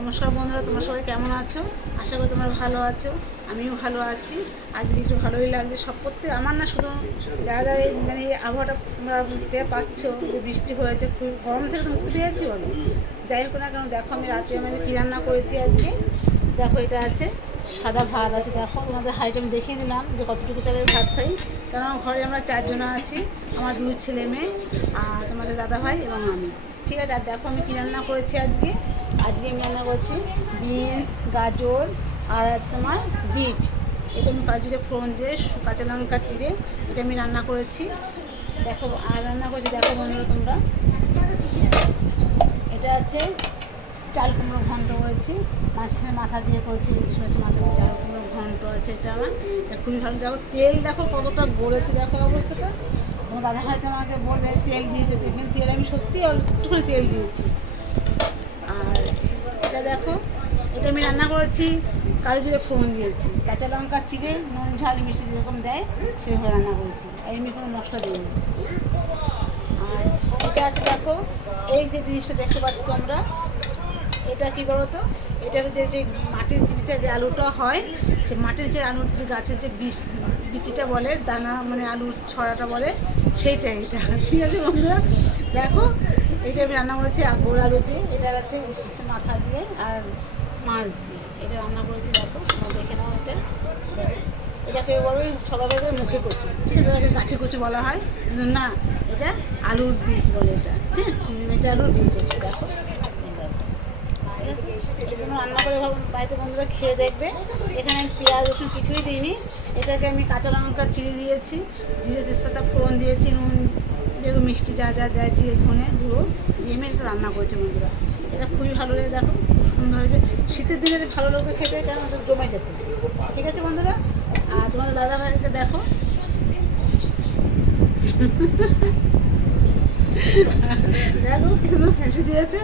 নমস্কার বন্ধুরা, তোমরা সবাই কেমন আছো? আশা করি তোমরা ভালো আছো, আমিও ভালো আছি। আজকে একটু ভালোই লাগছে সব করতে আমার না, শুধু যারা যারা মানে এই আবহাওয়াটা তোমরা পাচ্ছ যে বৃষ্টি হয়েছে, খুব গরম থেকে তো মুক্তি পেয়েছি বলো। যাই হোক না কেন, দেখো আমি রাতে আমাদের কী রান্না করেছি আজকে। দেখো এটা আছে সাদা ভাত আছে। দেখো তোমাদের হাইট আমি দেখিয়ে দিলাম যে কতটুকু চালের ভাত খাই, কারণ আমার ঘরে আমরা 4 জন আছি, আমার 2 ছেলে মেয়ে আর তোমাদের দাদা ভাই এবং আমি। ঠিক আছে, আর দেখো আমি কী রান্না করেছি আজকে। আজকে আমি রান্না করছি বিনস, গাজর আর আছে তোমার বিট। এটা আমি কাজিরে ফোড়ন দিয়ে কাঁচা লঙ্কা চিড়ে এটা আমি রান্না করেছি। দেখো আর রান্না করেছি, দেখো বন্ধুরা তোমরা, এটা আছে চাল কুমড়ো ঘন্ট করেছি, মাছের মাথা দিয়ে করেছি, ইলিশ মাছের মাথা দিয়ে চাল কুমড়ো ঘন্ট আছে। এটা আমার খুবই ভালো। দেখো তেল দেখো কতটা গড়েছে, দেখো অবস্থাটা। তোমার দাদা হয়তো আমাকে বলবে তেল দিয়েছে, কিন্তু তেল আমি সত্যি একটুখানি তেল দিয়েছি। আর এটা দেখো, এটা আমি রান্না করেছি কালো জিরে ফোড়ন দিয়েছি, কাঁচা লঙ্কা চিড়ে নুন ঝাল মিষ্টি যেরকম দেয় সেভাবে রান্না করেছি, আর এমনি কোনো মশলা দিইনি। আর এটা আছে দেখো, এই যে জিনিসটা দেখতে পাচ্ছ তোমরা, এটা কী করো তো, এটা হচ্ছে যে মাটির জিনিসটা যে আলুটা হয়, সে মাটির যে আলুর যে গাছের যে বিচিটা বলে, দানা মানে আলুর ছড়াটা বলে, সেইটা এটা। ঠিক আছে বন্ধুরা, দেখো এটা আমি রান্না করেছি গোল আলু দিয়ে, এটা আছে মাথা দিয়ে আর মাছ দিয়ে এটা রান্না করেছি। দেখো তোমরা দেখে নাও। এটাকে বলো সবাই বলে মুখে কচু, ঠিক আছে, এটাকে গাঠি কচু বলা হয়, কিন্তু না, এটা আলুর বীজ বলে এটা। হ্যাঁ, এটা আলুর বীজ। এটা দেখো, ঠিক আছে, এটা রান্না করে বাড়িতে বন্ধুরা খেয়ে দেখবে। এখানে পেঁয়াজ রসুন কিছুই দিইনি, এটাকে আমি কাঁচা লঙ্কা চিড়ে দিয়েছি, জিরে তেজপাতা ফোড়ন দিয়েছি, নুন যেগুলো মিষ্টি যা যা দেয়, জিরে ধনে গুঁড়ো দিয়ে আমি এটা রান্না করেছি বন্ধুরা। এটা খুবই ভালো লাগে, দেখো খুব সুন্দর হয়েছে। শীতের দিনে ভালো লাগতো খেতে, কারণ ওটা জমে যেত। ঠিক আছে বন্ধুরা, আর তোমাদের দাদা ভাইকে দেখো দেখো কিন্তু হেসে দিয়েছে।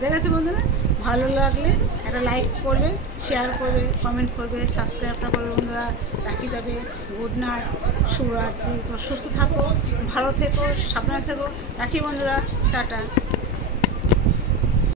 দেখেছো বন্ধুরা, ভালো লাগলে একটা লাইক করবে, শেয়ার করবে, কমেন্ট করবে, সাবস্ক্রাইবটা করবে বন্ধুরা। রাখি যাবে, গুড নাইট, শুভরাত্রি। তোমার সুস্থ থাকো, ভালো থেকো, সাবধানে থেকো। রাখি বন্ধুরা, টাটা।